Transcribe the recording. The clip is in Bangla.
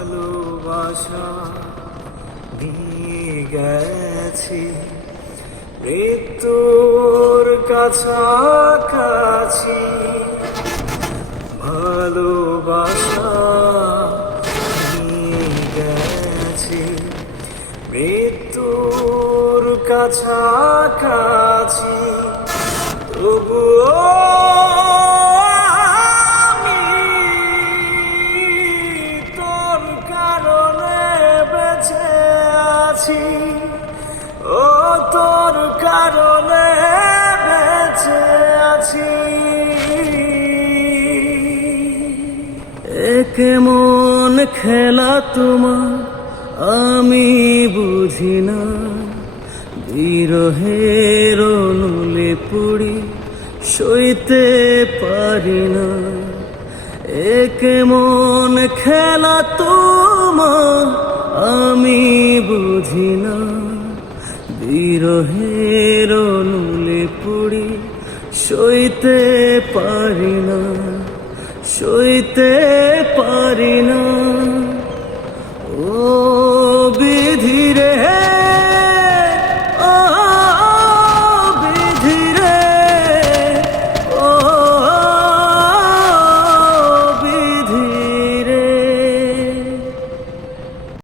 ভালোবাসা নিয়ে গেছি মৃত্যুর কাছাকাছি, ভালোবাসা নিয়ে গেছি মৃত্যুর কাছাকাছি, তবুও ও তোর কারণে বেঁচে আছি। কেমন খেলা তোমার আমি বুঝি না, বিরহের অনুলে পুড়ি সইতে পারি না। কেমন খেলা তোমার আমি বুঝি না, বিরহের অনুলে পুড়ি সইতে পারি না, সইতে পারি না।